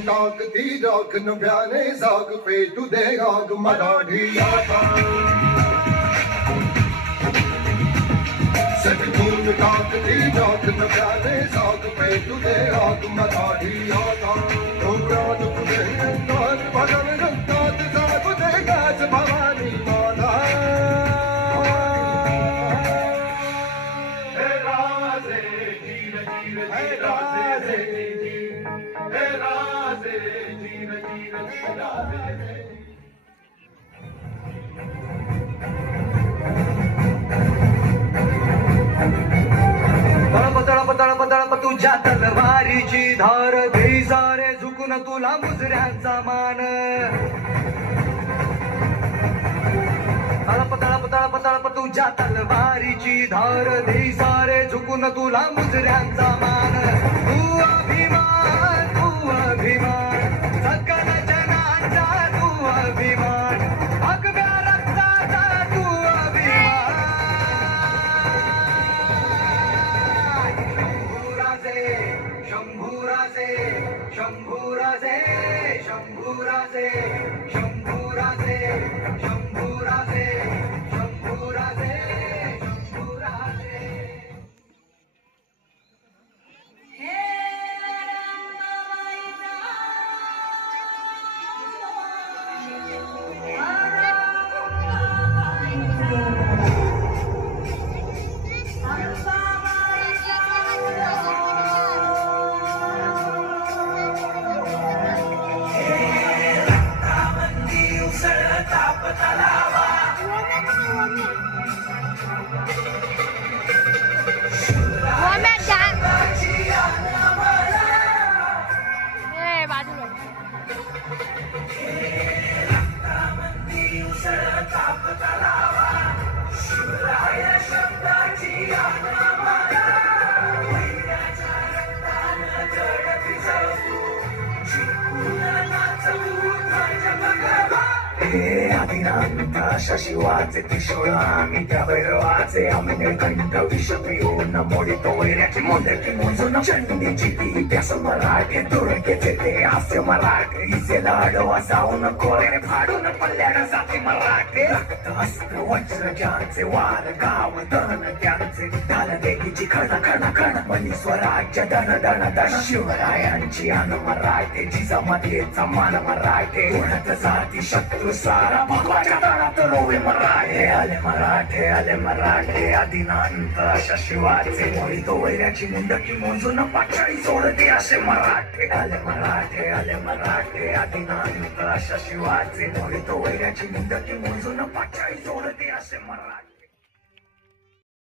टाकती राख नव्याने जाग पेटू दे आग मराठी आता सटकून टाकती राख नव्याने जाग पेटू दे आग मराठी आता डोंगरात पुढे रंगात भगव रंगात जागू दे गाज भवानी माला हे राजे जीर जीर हे राजे हे राजे जीर जीर राजे तळप तुझ्या तलवारीची धार दे सारे झुकून तुला मुजऱ्यांचा मान तळप तुझ्या तलवारीची धार दे सारे झुकून तुला मुजऱ्यांचा मान तू अभिमान सकल जनांचा तू अभिमान भगव्या रक्ताचा तू अभिमान शंभूराजे शंभूराजे शंभूराजे शंभूराजे शंभूराजे शंभूराजे शंभूराजे शशिवाचे त्रिशूळ आम्ही त्या भैरवाचे आम्ही निर्गंठ विष पिऊन मोडितो वैऱ्याची मोदकी मोजून चंडीची ती त्यास मराठे दुर्गेचे ते हास्य मराठे हिचे लाडवा जाऊन कोरे फाडून पल्ल्यानं जाते मराठे रक्त अस्त्र वज्र ज्यांचे वार गाव दन त्यांचे ढाल देवीची खण खण खण मनी स्वराज्य दन दन दन शिवरायांची अन मराठे जिजामातेचा मान मराठे उडत जाती शत्रू सारा भगवाच्या दणात रोवे मराठे आले मराठे आदिनांत अशा शिवाचे मोहितो वैऱ्याची मुंडकी मोजून पाचाळी सोडते असे मराठे आले मराठे आदिनांत अशा शिवाचे मोहितो वैऱ्याची मुंडकी मोजून पाचाळी सोडते असे मराठे